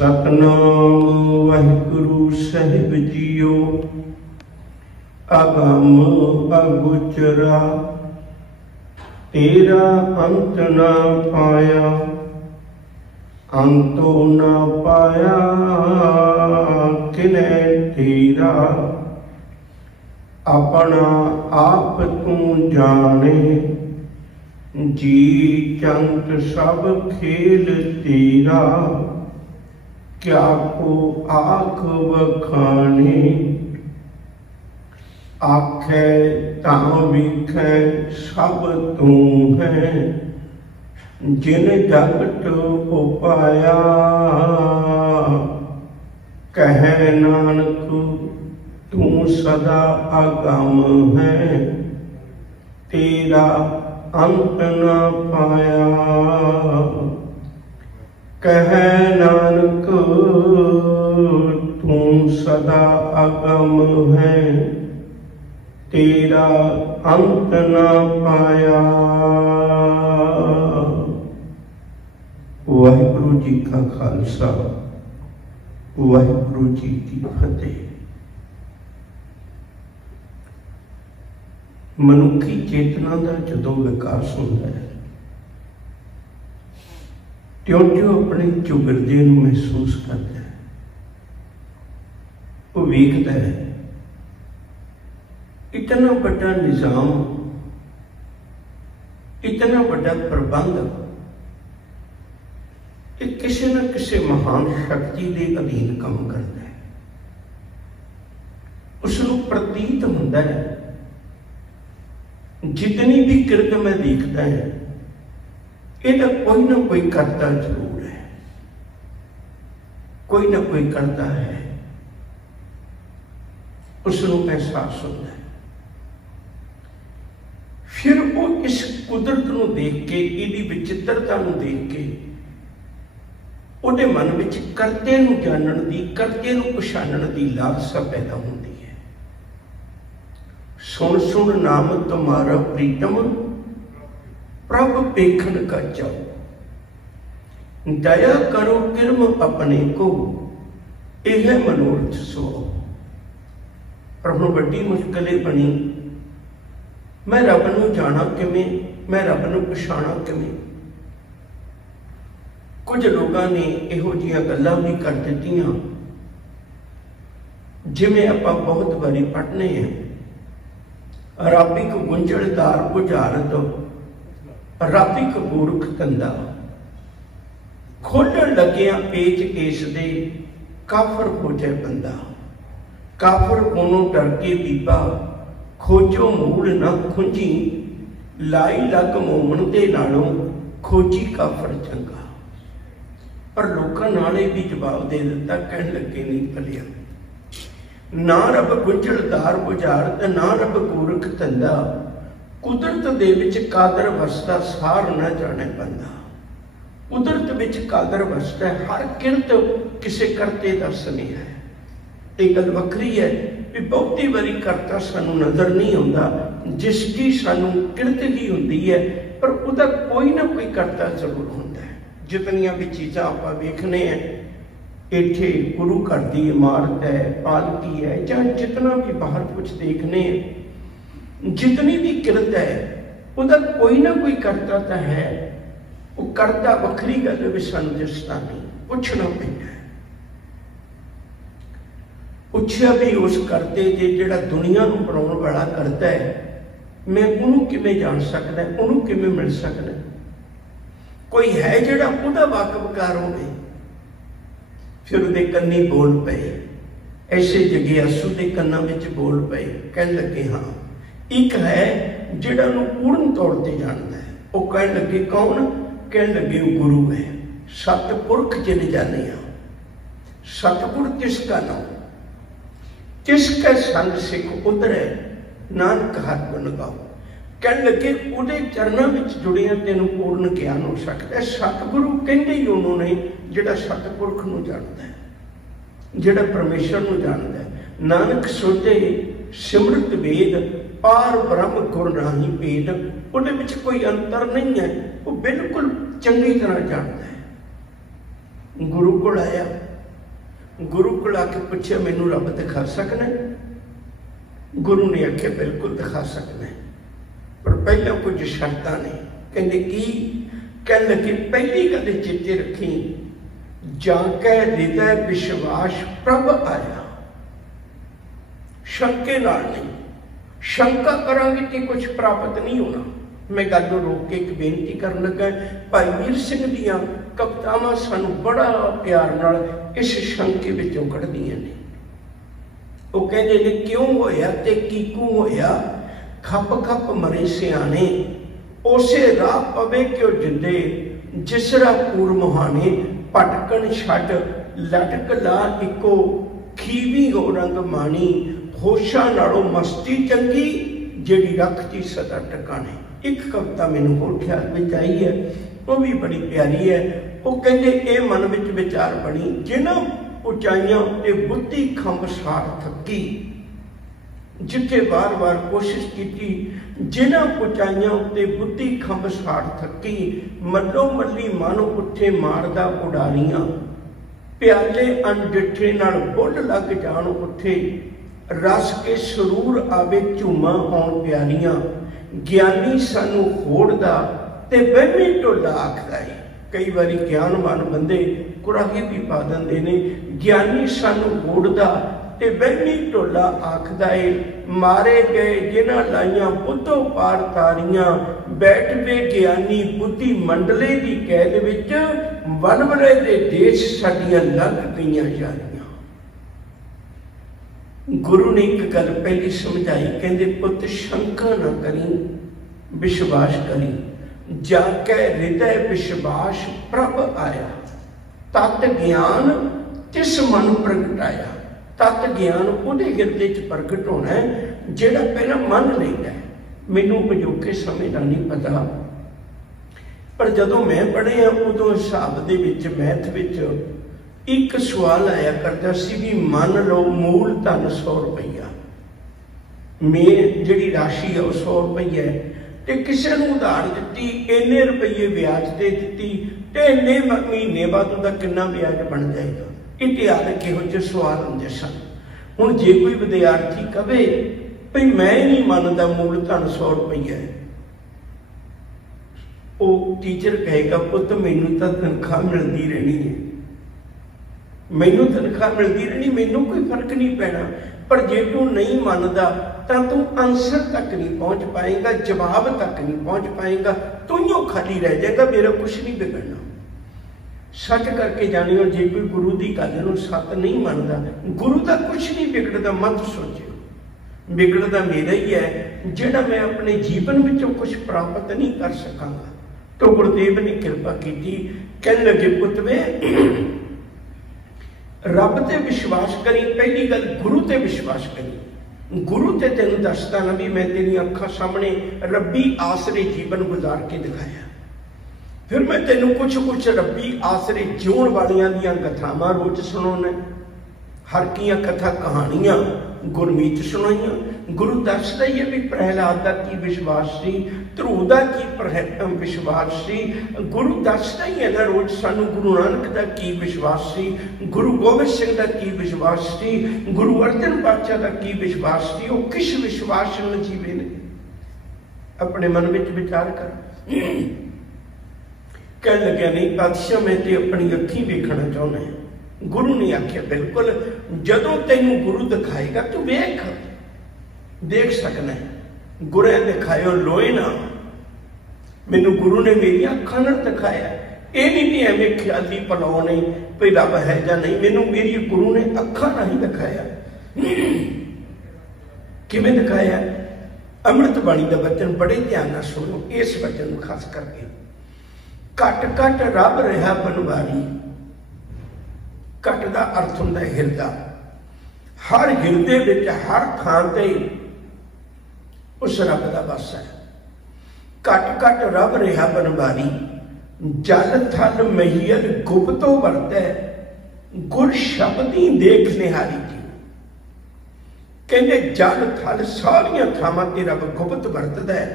सतनाम वाहिगुरु साहिब जीओ। अगम अगुचरा तेरा अंत ना पाया, अंतो ना पाया किने तेरा। अपना आप तू जाने, जी चंत सब खेल तेरा। क्या को आख बखाने, आखे तां विखे सब तू है। जिन जगत उपाया, कहे नानक तू सदा अगम है। तेरा अंत न पाया, कहे नानक तू सदा अगम है। तेरा अंत न पाया। वाहिगुरु जी का खालसा, वाहिगुरु जी की फतेह। मनुखी चेतना का जदों विकास होता है, त्यों-त्यों अपने चौगिरदे नूं महसूस करता है, वो वेखता है इतना बड़ा निजाम, इतना बड़ा प्रबंध एक किसी न किसी महान शक्ति के अधीन काम करता है। उसनूं प्रतीत होता है जितनी भी किरत में देखता है, ये कोई ना कोई करता जरूर है, कोई ना कोई करता है। उसनूं एहसास होता है। फिर वो इस कुदरत को देख के, इसकी विचित्रता को देख के, उहदे मन विच करते नूं जानन दी, करते नूं पछाणन दी लालसा पैदा होती है। सुन सुन नाम तुम्हारा प्रीतम, प्रभ पेखन का चाओ। दया करो किरम अपने को, यह मनोरथ सो। पर हुण वड्डी मुश्किल बनी, मैं रब नूं जाना किवें, मैं रब नूं पछाणा किवें। कुछ लोगों ने इहो जिहियां गल्लां भी कर दित्तियां, जिवें आपां बहुत बारी पढ़ने हैं, राबिक गुंझलदार बुझारत, राबिक मूर्ख धंधा। खोलण लगिया पेच इस दे, काफर हो जाए बंदा। काफर कोनों डर के बीबा, खोजो मूल न खुंजी। लाई लग मोमन दे नालों, खोजी काफर चंगा। पर लोगों नाले भी जवाब दे दिता, कहन लगे नहीं भलिया। ना रब गुंझलदार बुझारत, ना रब गोरख धंधा। कुदरत दे विच कादर वसदा, सार न जाने बंदा। कुदरत विच कादर वसदा, हर किरत किसी करते दा स्नेहा है। एक गल वखरी है भी बहुती बारी करता सानू नजर नहीं आता, जिसकी सानू किरत ही होंदी है, पर उहदा कोई ना कोई करता जरूर होंदा है। जितनियां भी चीज़ां आपां वेखने हैं, इत्थे गुरु घर की इमारत है, पालकी है, या जितना भी बाहर कुछ देखने हैं, जितनी भी किरत है, उहदा कोई ना कोई करता तो है। वो करता वखरी गल भी सानू दिसदा नहीं, पुछना पैंदा है। पुछया भी उस करते जे जिहड़ा दुनिया नूं बनाउण वाला करता है, मैं उहनूं किवें जान सकदा, उहनूं किवें मिल सकदा। कोई है जिहड़ा उहदा वाकफकार होवे। फिर उहदे कन्नी बोल पे, ऐसे जगियासू के कन्नां विच बोल पे, कहन लगे हाँ एक है जिहड़ा नूं पूर्ण तौर पर जानदा है। वो कहन लगे कौन? कहन लगे वो गुरु है। सतपुरख जिन जानिया, सतपुर तिसका नाम, तिसका संग सिख उतरे, नानक हथ गुण गाओ। कहन लगे उहदे चरणों में जुड़िया तेनों पूर्ण ज्ञान हो सकता है। सतगुरु कहते ही उन्होंने जिहड़ा सतपुरख नूं जानदा है, जिहड़ा परमेश्वर नूं जानदा है। नानक सोचे सिमरत वेद, पार ब्रह्म गुर नाही भेद। उहदे विच कोई अंतर नहीं है, वो बिल्कुल चंगी तरह जानता है। गुरु कोल आया, गुरु को आके पूछे मैनू रब दिखा सकना? गुरु ने आख्या बिल्कुल दिखा सकना है, पर पहले कुछ शर्तां ने। कहते की? कह लगे पहली गल चेते रखी, जाके हृदय विश्वास प्रभ आया। शंके नाल नहीं, शंका करांगे तो कुछ प्राप्त नहीं होना। मैं गल रोक के एक बेनती कर लगा, भाई वीर सिंह दियां कवितावां सानू बड़ा प्यार नाल इस शंके विचों कढ़दियां ने। वो कहते ने क्यों होया ते कीकू होया, खप खप मरे सियाने, उसे राह पवे क्यों जिंदे, जिसरा पूर मुहाने, भटकन छड लटक ला इको, खीवी हो रंग मानी, होशा नालों मस्ती चंगी, जेड़ी रखती सदा टकाने। एक कविता मैनू होर ख्याल में आई है, वो भी बड़ी प्यारी है। वो कहते ये मन विच विचार बनी, जिन्हां उचाइयां ते बुद्धि खंभ सार थकी, जिथे बार बार कोशिश की, जिन्हां उचाइयां ते बुद्धि खंभ सार थकी, मल्लो मल्ली मन उठे मारदा उडारियां, प्याले अनडिठे नाल बुल लग जान उठे, रस के सरूर आवे झूमा आउण प्यारियां, ज्ञानी सानू होड़दा ते वहमी ढोला आखदा है। कई बारी ज्ञानवान बंदे कुराही भी पा दिंदे ने, ज्ञानी सानू होड़दा ते वहमी ढोला आखदा है, मारे गए जिन्हां लाइयां बुद्धों पार तारियां, बैठ वे ज्ञानी बुद्धि मंडले दी कैद विच, वनवरे दे देश साडियां लग गईयां यारियां। गुरु ने एक गल पहली समझाई, कहते पुत शंका न करी, विश्वास करी, जाके हृदय विश्वास प्रभ आया, तत् ज्ञान तिस मन प्रगटाया। तत् ज्ञान उहदे हिरदे च प्रगट होना है जिहड़ा पहला मन लेंदा है। मैनू अजोके समय का नहीं पता, पर जदों मैं पढ़िया उदों हिसाब दे विच मैथ विच एक सवाल आया करता सी भी मान लो मूल धन 100 रुपया, मेन जिहड़ी राशि है 100 रुपया है, ते किसी नूं उधार दित्ती, इन्ने रुपये ब्याज ते दित्ती, ते इन्ने महीने बाद उहदा कितना ब्याज बन जाएगा। इतिहास किहो जिहे सवाल हुंदे सन। हुण जे कोई विद्यार्थी कहे भई मैं नहीं मानता मूल धन 100 रुपया है, वो टीचर कहेगा पुत मैनू तां तनख्वाह मिलती रहनी है, मैनू तनख्वाह मिलती रहनी, मैनू कोई फर्क नहीं पैना। पर जे तू नहीं मानता तो तू आंसर तक नहीं पहुंच पाएगा, जवाब तक नहीं पहुंच पाएगा, तू यूं खाली रह जाएगा, मेरा कुछ नहीं बिगड़ना। सच करके जानियो, जे कोई गुरु की गल नूं सत नहीं मानता, गुरु का कुछ नहीं बिगड़ता। मत सोचो बिगड़ता मेरा ही है, जिहड़ा मैं अपने जीवन विचों कुछ प्राप्त नहीं कर सकांगा। तो गुरुदेव ने कृपा की, कहने लगे पुत वे रब ते विश्वास करी। पहली गल गुरु ते विश्वास करी। गुरु ते तेन दसदा ना भी मैं तेरी अखां सामने रब्बी आसरे जीवन गुजार के दिखाया, फिर मैं तेन कुछ कुछ रब्बी आसरे जिउण वालियां दियां कथावां रोज सुणाउणा। हर कीयां कथा कहानियां गुरमीत सुनाइयां। गुरु दसदा ही है भी प्रहलाद का की विश्वास सी, ध्रुव का की विश्वास सी। गुरु दसदा ही है ना रोज सानू गुरु नानक का की विश्वास सी, गुरु गोबिंद सिंह का की विश्वास सी, गुरु अर्जन पातशाह का की विश्वास सी। वो किस विश्वास न जीवे ने, अपने मन में विचार कर। कह लग्या नहीं पातशाह मैं तो अपनी अखीं वेखना चाहुंदा है। गुरु ने आख्या बिल्कुल, जदों तेनू गुरु दिखाएगा तू वेख, देख सकना है। गुरु दिखायो लोए ना, मैनू गुरु ने मेरी अखां नाल दिखाया। ये नहीं भी एवं ख्याली पलाओ नहीं भाई रब है या नहीं, मैनू मेरी गुरु ने अखां नाल ही दिखाया। किवें दिखाया? अमृत बाणी का वचन बड़े ध्यान नाल सुनो, इस वचन खास करके। घट घट रब रहा बनवारी। घट का अर्थ होंदा हिरदा। हर हिरदे विच हर थां ते उस रब का बस है। घट घट रब रहा बनवारी, जल थल महियल गुप्तो वरतै, गुर शब्दी देख निहारी जी। कहते जल थल सारियां थावां ते रब गुप्त वरतदा है,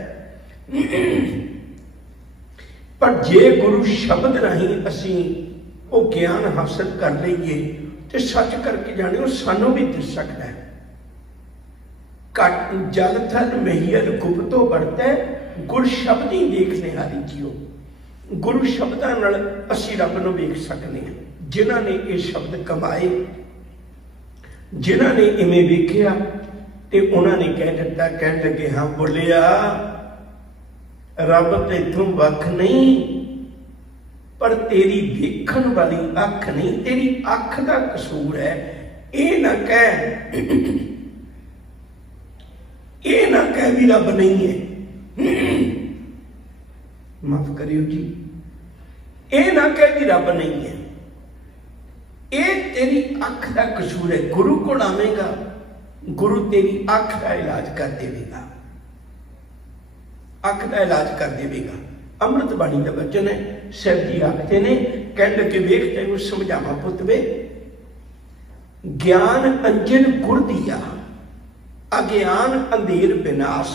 पर जे गुरु शब्द राही असी वो ज्ञान हासिल कर लीए तो सच करके जाने सानू भी दिस सकता है। घट जल थल महियल गुप्तो वरतै, गुर शब्द ही देखने हारी जियो। गुरु शब्दां नाल असीं रब नूं वेख सकने हैं। जिन्हां ने ये शब्द कमाए, जिन्हां ने इवें वेखिया ते उन्हां ने कह दिता, कह लगे हाँ बोलिया रब ते इथों वख नहीं, पर तेरी वेखण वाली अख नहीं, तेरी अख का कसूर है। ये ना कह, ये ना कह भी रब नहीं है, माफ करियो जी, ये ना कह भी रब नहीं है, ये तेरी अख का कसूर है। गुरु को आवेगा, गुरु तेरी अख का इलाज कर देगा, अख का इलाज कर देगा। अमृत बाणी का वचन है। शिव जी आखते ने, कह लगे वेख तेन समझावा पुत वे, ज्ञान अंजन गुर दिया, अज्ञान अंधेर विनाश,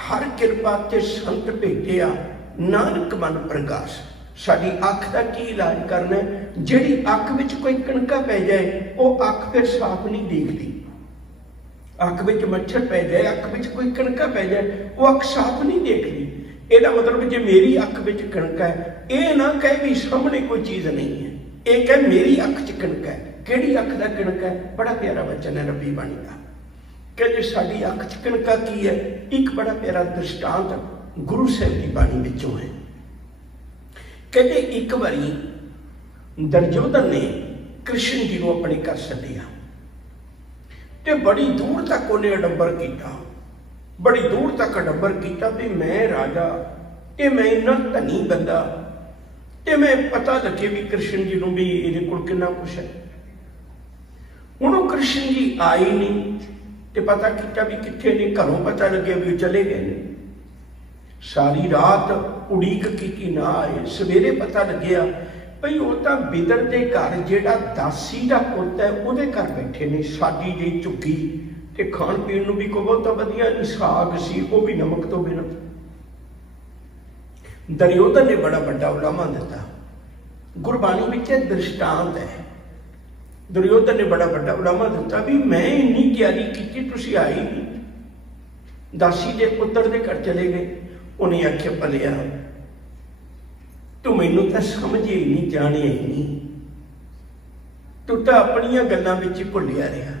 हर कृपा ते संत भेटिया, नानक मन प्रकाश। साडी अख का की इलाज करना है? जिहड़ी अख विच कोई कणका पै जाए वो अख फिर साफ नहीं देखती। अख विच मच्छर पै जाए, अख विच कोई कणका पै जाए, वो अख साफ नहीं देखती। ਇਹਦਾ मतलब जे मेरी अख विच कणका है, ये ना कह भी सामने कोई चीज़ नहीं है, ये कह मेरी अख च कणका है। किहड़ी अख का कणका है? बड़ा प्यारा वचन है रब्बी बाणी का। कहते साडी अख च कणका की है? एक बड़ा प्यारा दृष्टांत गुरु साहिब की बाणी विचों है। कहते एक बारी दुर्योधन ने कृष्ण जी को अपने घर सद्दिया ते बड़ी दूर तक उन्हें अडंबर किया, बड़ी दूर तक अडंबर किया भी मैं राजा ते मैं इन्ना धनी बंदा ते मैं पता लगे भी कृष्ण जी को भी ये कितना कुछ है। हुण कृष्ण जी आए नहीं ते पता किया भी कितने ने, घरों पता लगे भी चले गए ने। सारी रात उड़ीक की ना आए, सवेरे पता लग्या भई वो तो बिदर के घर जिहड़ा दासी का पुत है उहदे घर बैठे ने, सादी जी झुग्गी ते खाण पीण नूं भी कोई बहुता वधिया नहीं, साग सी वो भी नमक तो बिना। दुर्योधन ने बड़ा बड़ा उलामा दिता, गुरबाणी विच दृष्टांत है। दुर्योधन ने बड़ा बड़ा उलामा दिता भी मैं इन्नी तैयारी की, तुसीं आए नहीं, दासी के पुत्र के घर चले गए। उन्हें आख्या भलिया तू मैनू तो समझे ही नहीं, जाने ही नहीं, तू तो अपनियां गल्लां विच ही भुलिया रहा।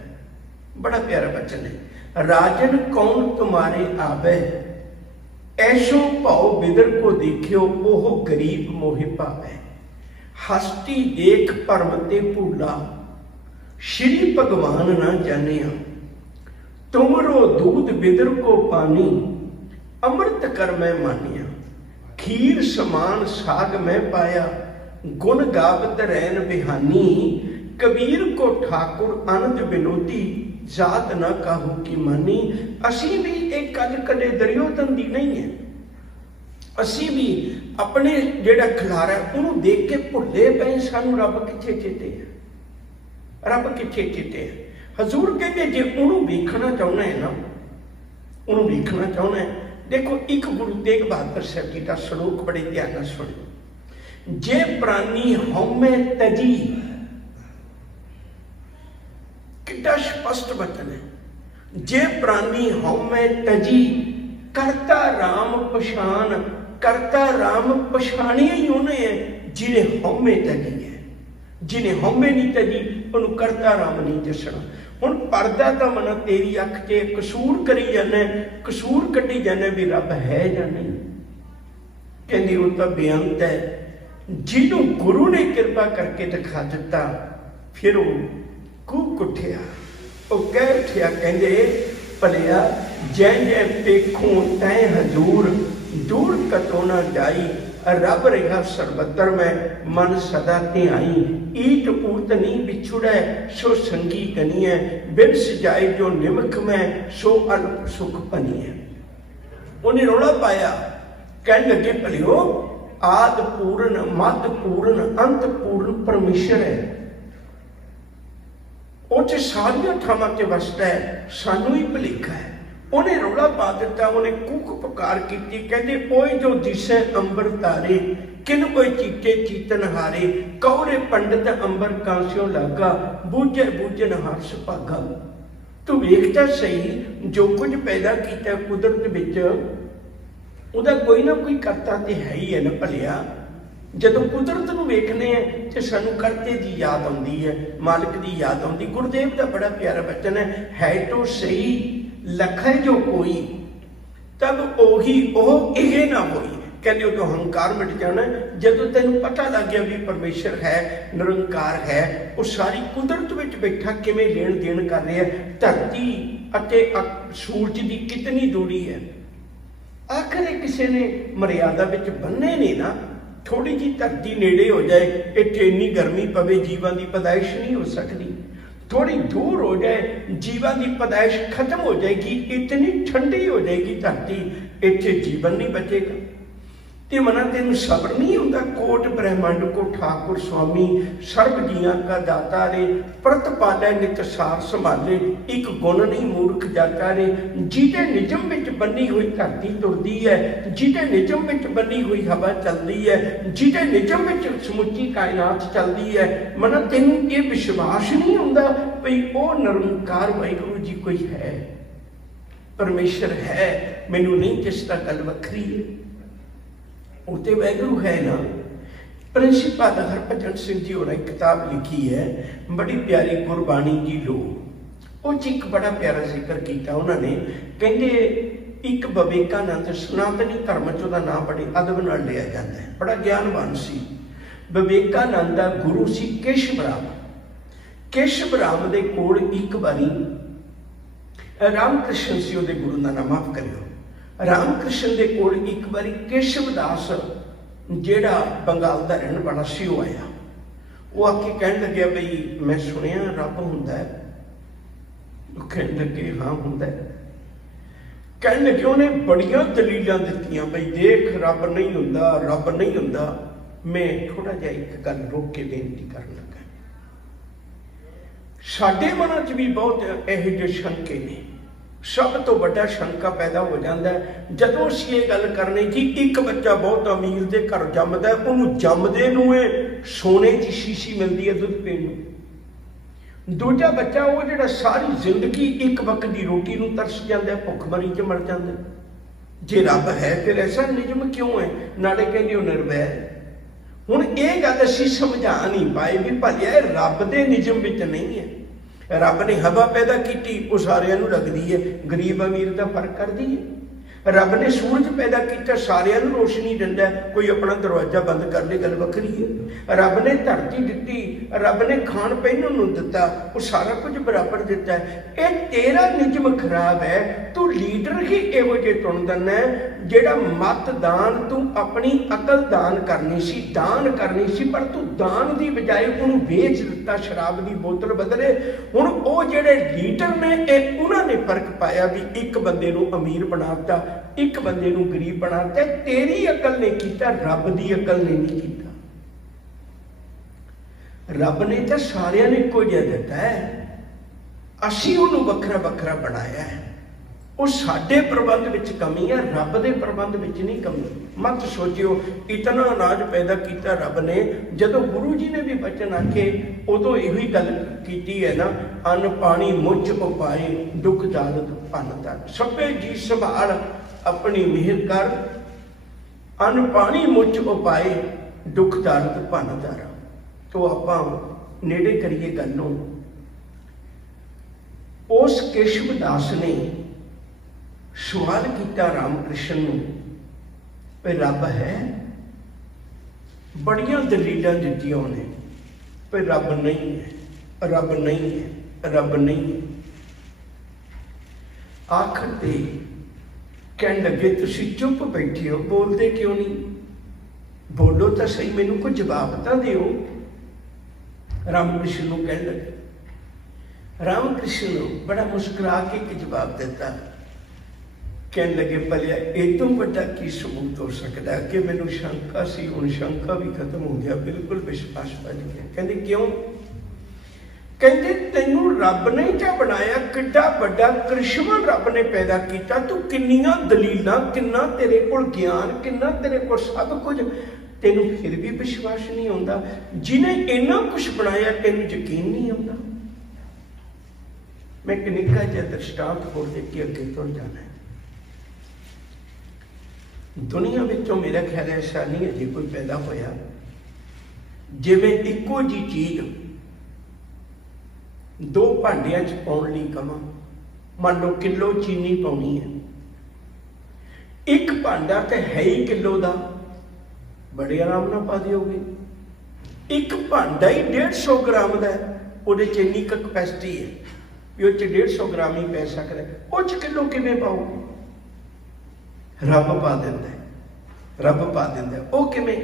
बड़ा प्यारा वचन है। राजन कौन तुम्हारे आवे, ऐसो भाव बिदर को देखियो, ओह गरीब मोहि पावे। हस्ती देख भरम ते भूला, श्री भगवान ना जानिया। तुमरो दूध बिदर को पानी, अमृत कर मैं मानिया। खीर समान साग में पाया, गुण गावत रैन बिहानी। कबीर को ठाकुर आनंद विनोदी, जात ना काहू की मानी। असी भी एक गल कदे दुर्योधन दी नहीं है, असी भी अपने जेड़ा खिलारा उन्होंने देख के भुले पे सानू रब किथे चेते है, रब किथे चेते है। हजूर कहते जे उन्होंने वेखना चाहना है ना, उन्होंने वेखना चाहना है। देखो एक गुरु तेग बहादुर साहब जी का श्लोक बड़े ध्यान सुनो। जे प्राणी हौमे तजी, कितना स्पष्ट वचन है। जे प्राणी हौमे तजी, करता राम पछान। करता राम पछाणिया ही उन्हें है जिन्हें हौमे तजी है। जिन्हें हौमे नहीं तजी उन्होंने करता राम नहीं दसना। हुण परदा तो मन तेरी अख च कसूर करी जाना, कसूर कटी जाना भी रब है या नहीं। कहते वो तो बेअंत है, जिन्हों गुरु ने कृपा करके दिखा दिता फिर वो कूक उठिया, वो कह उठिया कहते भलिया जै जै पेखों तै हजूर, दूर कतो ना जाई। रब रहा सर्वत्र में मन सदा ध्याई। ईट ऊट नहीं बिछुड़ै सो संगी गनी है, बिन सजाए जो निमक में सो अल्प सुख बनी है। उन्हें रौला पाया, कह लगे भलियो आद पूर्ण मद पूर्ण अंत पूर्ण परमेश्वर है, वो सारिया थावां ते वसदा है, सानू ही भुलेखा है। उन्हें रौला पा दिता, उन्हें कूक पुकार की, कहते ओए जो दिसे अंबर तारे, किन कोई चीटे चीतन हारे, कौरे पंडित अंबर कांस्यों लागा, बूझे बूझन हर्ष भागा। तू वेखता सही, जो कुछ पैदा किया कुदरत विच उहदा कोई ना कोई करता तो है ही है ना भलिया। जदों कुदरत नूं वेखने तो सानूं करते की याद आउंदी है, मालिक की याद आउंदी। गुरुदेव का बड़ा प्यारा बचन है तो सही लखै जो कोई, तब ओही ओह इहे ना होई। कहते उदों हंकार मिट जाना जदों तैनूं पता लग गया भी परमेश्वर है, निरंकार है, वो सारी कुदरत विच बैठा किवें लेन देन कर रहा है, धरती अते सूरज की कितनी दूरी है। आखिर किसी ने मर्यादा विच बन्ने ने ना, थोड़ी जी धरती नेड़े हो जाए, इत्थे इन्नी गर्मी पवे जीवन की पैदाइश नहीं हो सकती, थोड़ी दूर हो जाए जीवन की पैदाइश खत्म हो जाएगी, इतनी ठंडी हो जाएगी धरती, इत्थे जीवन नहीं बचेगा। ते मना तेन सब्र नहीं होता, कोट ब्रह्मांड को ठाकुर स्वामी सर्व जिया का दाता रे, प्रत पालै नित सार संभाले, एक गुण नहीं मूर्ख जाता रे। जिहदे निजम विच बनी हुई धरती तुरदी है, जिहदे निजम विच बनी हुई हवा चलती है, जिहदे निजम विच समुची कायनात चलती है, मना तेनू ये विश्वास नहीं होता भई वो निरंकार वाहिगुरू जी कोई है, परमेश्वर है। मैनू नहीं जिसदा गल वखरी है, उते वाहिगुरू है ना। प्रिंसीपल हरभजन सिंह जी होरें किताब लिखी है, बड़ी प्यारी गुरबाणी जी लो, उस एक बड़ा प्यारा जिक्र किया उन्होंने। कहते एक विवेकानंद सनातनी धर्म च उहदा नाम बड़े अदब नाल लिया जाता है, बड़ा ज्ञानवान सी। विवेकानंद दा गुरु सी केशवराम। केशवराम दे कोल एक बारी रामकृष्ण सी उहदे गुरु दा नाम, माफ करियो, रामकृष्ण के कोल एक बारी केशवदास जेड़ा बंगाल का रहने वाला सी वो आया। वो आके कह लगे बई मैं सुनिया रब हुंदा है, कह लगे हाँ हुंदा है। कह लगे उन्हें बड़िया दलीलां दित्तियां बई देख रब नहीं हुंदा, रब नहीं हुंदा। मैं थोड़ा जिहा एक गल रोक के बेनती कर लगा, साडे मनां च भी बहुत इहो ਜਿਹੇ शंके ने। सब तो बड़ा शंका पैदा हो जाता है जदों असीं ये गल करने जी एक बच्चा बहुत अमीर के घर जमदा है, उन्होंने जमदे नूं सोने की शीशी मिलती है दुध पीण नूं। दूजा बच्चा वो जिहड़ा सारी जिंदगी एक वक्त की रोटी नूं तरस जाता है, भुखमरी च मर जाता है। जे रब है फिर ऐसा निजम क्यों है, नाले कहंदे निर्वैर। हुण ये गल असीं समझा नहीं पाए भी भलिया रब दे निजम विच नहीं है। रब ने हवा पैदा की, वो सारिਆਂ ਨੂੰ लगती है, गरीब अमीर का फर्क करती है। रब ने सूरज पैदा किया, सारिਆਂ ਨੂੰ रोशनी दिंदा है, कोई अपना दरवाजा बंद कर ले गल वखरी है। रब ने धरती दी, रब ने खाण पीण नूं दिता, वो सारा कुछ बराबर दिता है। ये तेरा निजम खराब है, तू लीडर ही इहो जिहे चुन दिंदा है जिहड़ा मतदान तू अपनी अकल दान करनी सी, दान करनी सी, पर तू दान की बजाय उन्होंने बेच दिता शराब की बोतल बदले। हुण वो जिहड़े लीडर ने उन्होंने फर्क पाया भी एक बंदे नूं अमीर बनाता, एक बंदे नूं गरीब बनाता। तेरी अकल ने किया, रब की अकल ने नहीं किया। रब ने तो सारिਆਂ ਨੂੰ ਇੱਕੋ ਜਿਹਾ ਦਿੱਤਾ है, असीं ਉਹਨੂੰ ਵੱਖਰਾ ਵੱਖਰਾ बनाया है। वो साडे प्रबंध विच कमी है, रब दे प्रबंध विच नहीं कमी। मत सोचियो इतना अनाज पैदा किया रब ने, जदों गुरु जी ने भी बचन आखे उदों यही गल की है ना, अन्न पानी मुझ उपाए दुख दालत भनता, सभे जी संभाल अपनी मेहर कर, अन्न पानी मुझ उपाए दुख दालत भनता। तो आपां नेड़े करिए गल्लों। उस केशवदास ने सवाल किया रामकृष्ण नूं, रब है? बड़िया दलील दित्तियां उन्हें, पर रब नहीं है, रब नहीं है, रब नहीं है। आखिर ते कहन लगे तुसीं चुप बैठे हो, बोलते क्यों नहीं? बोलो तो सही, मैनूं कोई जवाब तो दिओ। रामकृष्ण नूं कहन लगे। रामकृष्ण नूं बड़ा मुस्कुरा के एक जवाब दिता। कहन लगे भलिया ये तो बड़ा की सबूत हो सकता है कि मैनूं शंका सी, हुण शंका भी खत्म हो गया, बिल्कुल विश्वास बच गया। कहते क्यों? कहते तेनू रब ने क्या बनाया, किड्डा बड़ा करिश्मा रब ने पैदा किया, तू किन्नियां दलीलां, किन्ना तेरे कोल ज्ञान, किन्ना तेरे कोल सब कुछ, तेनू फिर भी विश्वास नहीं आता। जिन्हें इन्ना कुछ बनाया तेनू यकीन नहीं आता। मैं एक निक्का जिहा दृष्टांत होर दे के अगे तुर जाना है। दुनिया विचों मेरा ख्याल ऐसा नहीं अजे कोई पैदा होया जिवें इक्को जी चीज दो भांडिया च पाउण लई कहां, मान लो किलो चीनी पाउणी है, एक भांडा तो है ही किलो का, बड़े आराम नाल पा दिओगे। एक भांडा ही 150 ग्राम का है, उहदे च इन्नी क कैपेसिटी है भी उस 150 ग्राम ही पै सकता है, उस किलो किवें पाओगे? रब पा दिंदा है, रब पा दिंदा है। वो किवें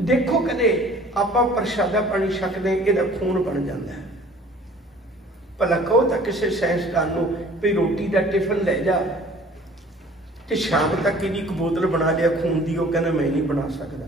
देखो, कदे आपां प्रशादा पानी छकदे इहदा खून बन जाता है। भला कहो तो किसी साइंसदान नूं भी रोटी का टिफिन लै जा तो शाम तक इहदी एक बोतल बना लिया खून की, वो कहना मैं नहीं बना सकता।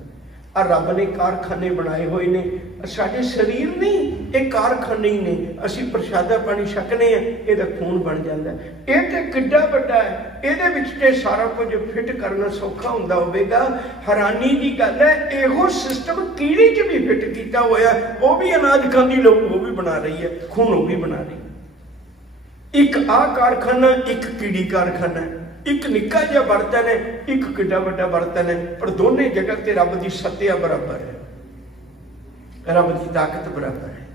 आ रब ने कारखाने बनाए हुए ने, साडे शरीर नहीं ये कारखाने ही ने, असी प्रशादा पानी छकने इहदा खून बन जाता है। ये तो किड्डा वड्डा है, इहदे विच ते सारा कुछ फिट करना सौखा हुंदा होवेगा। हैरानी की गल है, इहो सिस्टम कीड़ी च भी फिट किया होया, वो भी अनाज खांदी लोग वो भी बना रही है, खून वो भी बना रही है। एक आ कारखाना, एक कीड़ी कारखाना है, एक निक्का जिहा बर्तन है, एक किड्डा वड्डा बर्तन है, पर दोनों जगह ते रब की सत्या बराबर है, रब की ताकत बराबर है।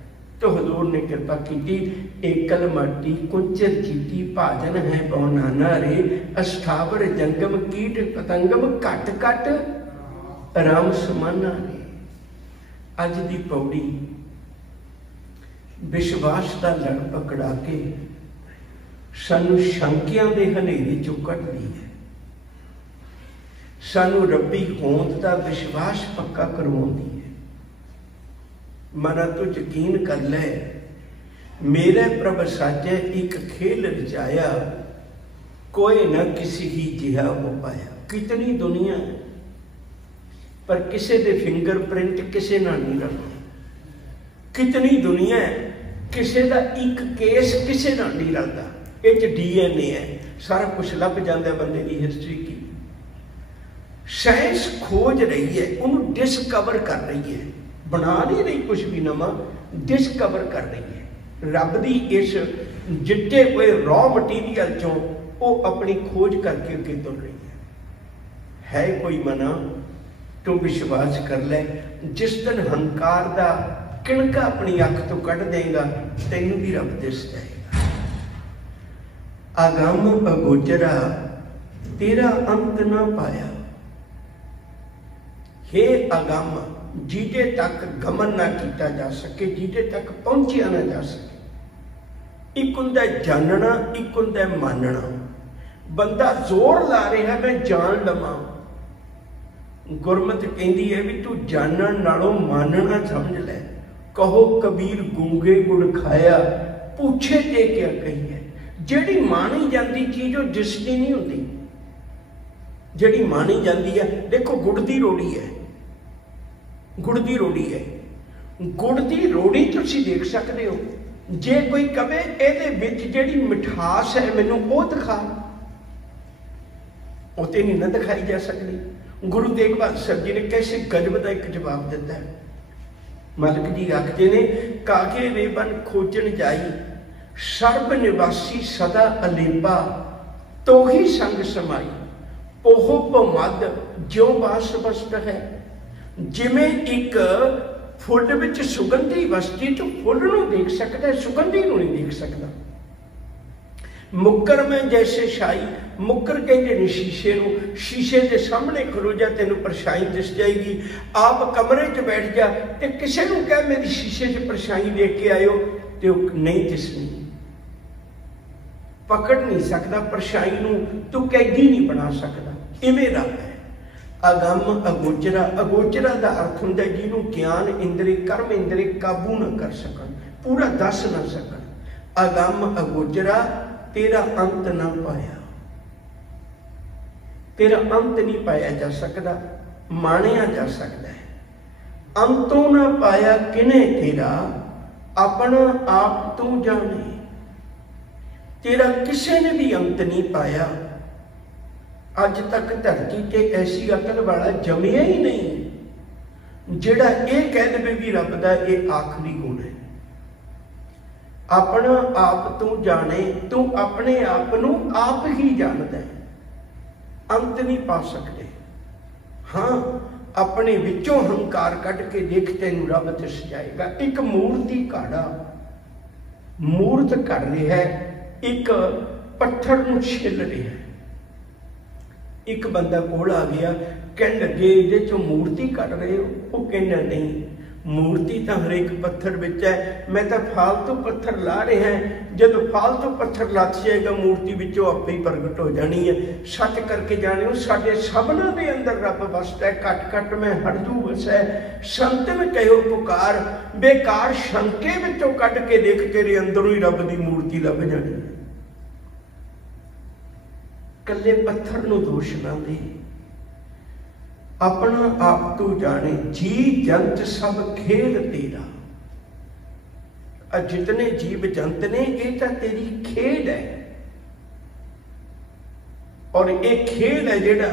तो हजूर ने कृपा की, एकल माटी कुंचर चीटी भाजन है पौनाना रे, अस्थावर जंगम कीट पतंगम घट घट राम समाना रे। अज की पौड़ी विश्वास का लड़ पकड़ा के सानू शंकियां दे हनेरे चों कढदी है, सानू रब्बी होंद का विश्वास पक्का करवाउंदी है। मना तो यकीन कर ले, मेरे प्रभ साजे एक खेल रचाया, कोई न किसी ही जिहा हो पाया। कितनी दुनिया है, पर किसी दे फिंगरप्रिंट किसी ना नहीं रखा। कितनी दुनिया है, किसी का एक केस किसी ना नहीं रखता। ये DNA है, सारा कुछ लभ जाता है बंदे की हिस्ट्री की। साइंस खोज रही है, उन्होंने डिस्कवर कर रही है, बना नहीं रही कुछ भी नवा, डिस्कवर कर रही है। रब की इस जिट्टे हुए रॉ मटीरियल चों वो अपनी खोज करके अगे तुर रही है। कोई मना तो विश्वास कर ले, जिस दिन हंकार का किणका अपनी अख तो कढ़ देगा, तेनू भी रब दिस जाएगा। अगम अगोचरा तेरा अंत ना पाया, हे अगम जिदे तक गमन ना किया जा सके, जिदे तक पहुंचिया ना जा सके। एक हुंदा जानना, एक हुंदा मानना। बंदा जोर ला रहा मैं जान लवां, गुरमत कहती है भी तू जानन नालों मानना समझ ले। कहो कबीर गूंगे गुड़ खाया, पूछे ते क्या कही है। जिहड़ी मानी जाती चीज वो जिसकी नहीं होती, जिहड़ी मानी जाती है। देखो गुड़ की रोड़ी है, गुड़ की रोड़ी है, गुड़ की रोड़ी तुसीं देख सकते हो। जे कोई कहे इहदे विच जिहड़ी मिठास है मैनूं वो दिखा, वो तो नहीं ना दिखाई जा सकती। गुरु तेग बहादुर साहब जी ने कैसे गजब का एक जवाब दिता है। मालिक जी आखते ने, कागे रेबन खोजन जाई, सर्ब निवासी सदा अलेपा, तो ही संग समाई, ओहो पमद ज्यों बास वस्त है। जिमें एक फुल विच सुगंधी वस्ती तो फुल नूं देख सकता है, सुगंधी नूं नहीं देख सकता। मुक्कर में जैसे शाई, मुक्कर कहते हैं शीशे नूं, शीशे के सामने खलो जा तेनों परछाई दिस जाएगी। आप कमरे च बैठ जा तो किसी नूं कह मेरी शीशे च परछाई देख के आयो तो नहीं दिसनी, पकड़ नहीं सकता परछाई नूं, तू कैदी नहीं बना सकता। इवें रब है। अगम अगोचरा, अगोचरा का अर्थ होंदा जिन्हों ज्ञान इंद्रिय कर्म इंद्रिय काबू न कर सकन, पूरा दस न सकन। अगम अगोचरा तेरा अंत ना पाया, तेरा अंत नहीं पाया जा सकता, मानिया जा सकता है। अंतों ना पाया किने तेरा, अपना आप तू जाने, तेरा किसी ने भी अंत नहीं पाया। अज तक धरती ते ऐसी अकल वाला जमिया ही नहीं जिहड़ा ये कह दे भी रब दा ये आखिरी गुण है। अपना आप तू जाने, तू अपने आप नू आप ही जानदा है, अंत नहीं पा सकते। हाँ, अपने विचों हंकार कढ़ के देख, तेनू रब दस जाएगा। एक मूर्ति घाड़ा मूर्त घड़ रहा है, एक पत्थर नू छिल रहा है। एक बंदा कोल आ गया, कहन लगे इहदे चों मूर्ति कढ़ रहे हो? वो कहना नहीं, मूर्ति तो हरेक पत्थर विच है, मैं तो फालतू पत्थर ला रहा है। जब फालतू पत्थर लथ जाएगा मूर्ति विचों आपे ही प्रगट हो जानी है। सच करके जाने साडे सबना दे अंदर रब वसदा है, कट कट में हरजू वसै। संतन कहो पुकार, बेकार शंके विचों कट के देख, तेरे अंदरों ही रब की मूर्ति लभ जानी है। कल्ले पत्थर नूं दोष ना दे, अपना आप तू जाने। जी जंत सब खेल तेरा, जितने जीव जंत ने ये तो तेरी खेल है। और ये खेल है जेड़ा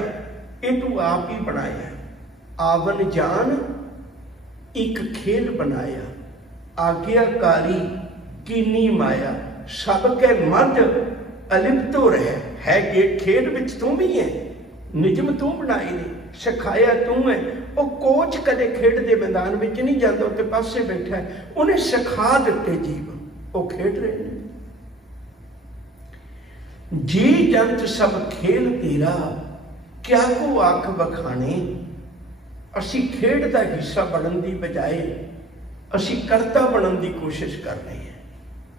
ये तू आप ही बनाया। आवन जान एक खेल बनाया, आज्ञाकारी कीनी माया। सबके मध अलिप्त हो रहे है कि खेल विच तू भी है, निजम तू बनाए ने, सिखाया तू है। वो कोच कदे खेड के मैदान में नहीं जाता, उत्ते पासे बैठा है, उन्हें सिखा दिते जीव, वो खेड रहे हैं। जी जंत सब खेल तेरा, क्या को आख बखाने। असी खेड का हिस्सा बनने की बजाय असी करता बनने की कोशिश कर रहे हैं।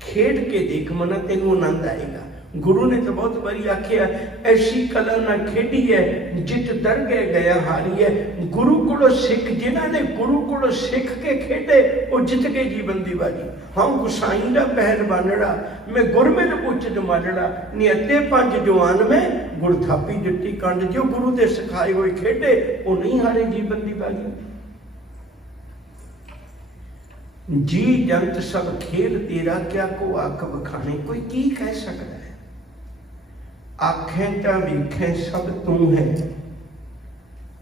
खेड के देख मना तेनों आनंद आएगा। गुरु ने तो बहुत बारी आखिया, ऐसी कला ना खेडी है जित दरगे गया हारी है। गुरु को सिख, जिन्होंने गुरु को सिख के खेडे वो जित गए जीवन की बाजी। हम गुसाई का पहलवानड़ा, मैं गुरमिल उचित मालड़ा, नियते पंज जवान में गुर थापी दिती कंड। जो गुरु के सिखाए हुए खेडे वो नहीं हारे जीवन की बाजी। जी जंत सब खेल तेरा, क्या को आख बखाने। कोई की कह सकता है? आखें तो वेखें सब तू है,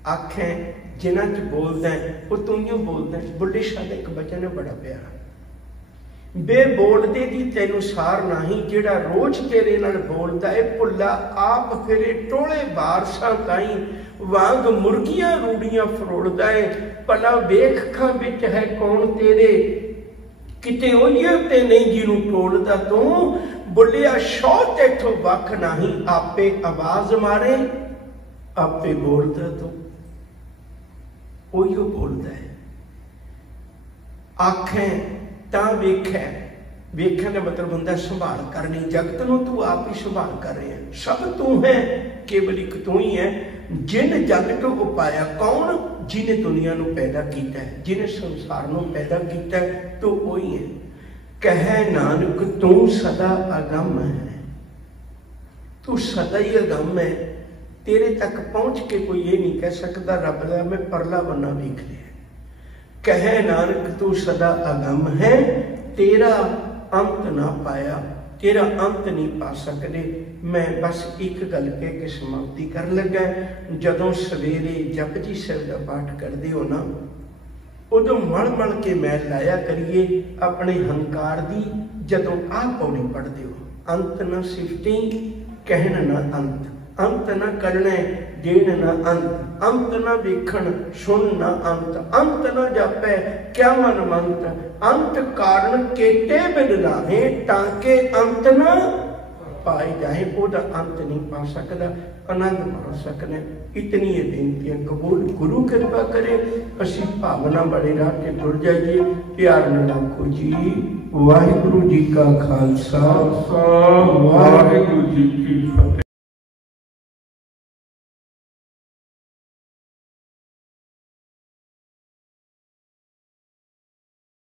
आखें जिन्हां च बोलदा है वो तू ही बोलदा है। बुल्ले शाह का एक वचन है बड़ा प्यारा, बे बोलदे दी तैनू सार नहीं, जेड़ा रोज तेरे नाल बोलदा है भुल्ला आप फिरे टोले बारसा ताई। वांग मुर्गियां रूड़ियां फरोड़दा है, भला वेख खां विच है कौन तेरे, किते ओहिए ते नहीं जिनू टोलदा तू। बुलिया शौ तेथों वख नहीं, आपे आवाज मारे आपे बोलदा तू। ओहियो बोलदा है। आखें तां वेखै, वेखण का मतलब होंदा संभाल करनी। जगत नूं तू आप ही संभाल कर रहे हैं। सब तू है, केवल एक तू ही है। जिन जगत उपाया, कौन? जिन्हें दुनिया नूं पैदा किया है, जिन्हें संसार नूं पैदा किया है, तो वही है। कहे नानक तू सदा अगम है, तू सदा ही अगम है। तेरे तक पहुंच के कोई ये नहीं कह सकता रब दा मैं परला बन्ना वेख लिया। कहे नानक तू सदा अगम है, तेरा अंत ना पाया, तेरा अंत नहीं पा सकते। मैं बस एक गल कह के समाप्ति कर लगा। जदों सवेरे जपजी साहिब का पाठ करते हो ना, उदों मल मल के मैल लाया करिए अपने हंकार दी। जदों आ पौड़ी पढ़ते हो, अंत न सिफती कहन न अंत, अंत न करने देन न अंत, अंत न वेखण सुन न अंत, अंत न जापै क्या मन मंत, अंत कारण केते बिन लाहे ताके अंत न पाए जाए। ओदा अंत नहीं पा सकता, आनंद मार सकने। इतनी ये बेनतियां कबूल गुरु कृपा करे। असी भावना बड़े राह के तुर जाइए। प्यार न रखो जी। वाहिगुरु जी का खालसा, वाहिगुरु जी की फतेह।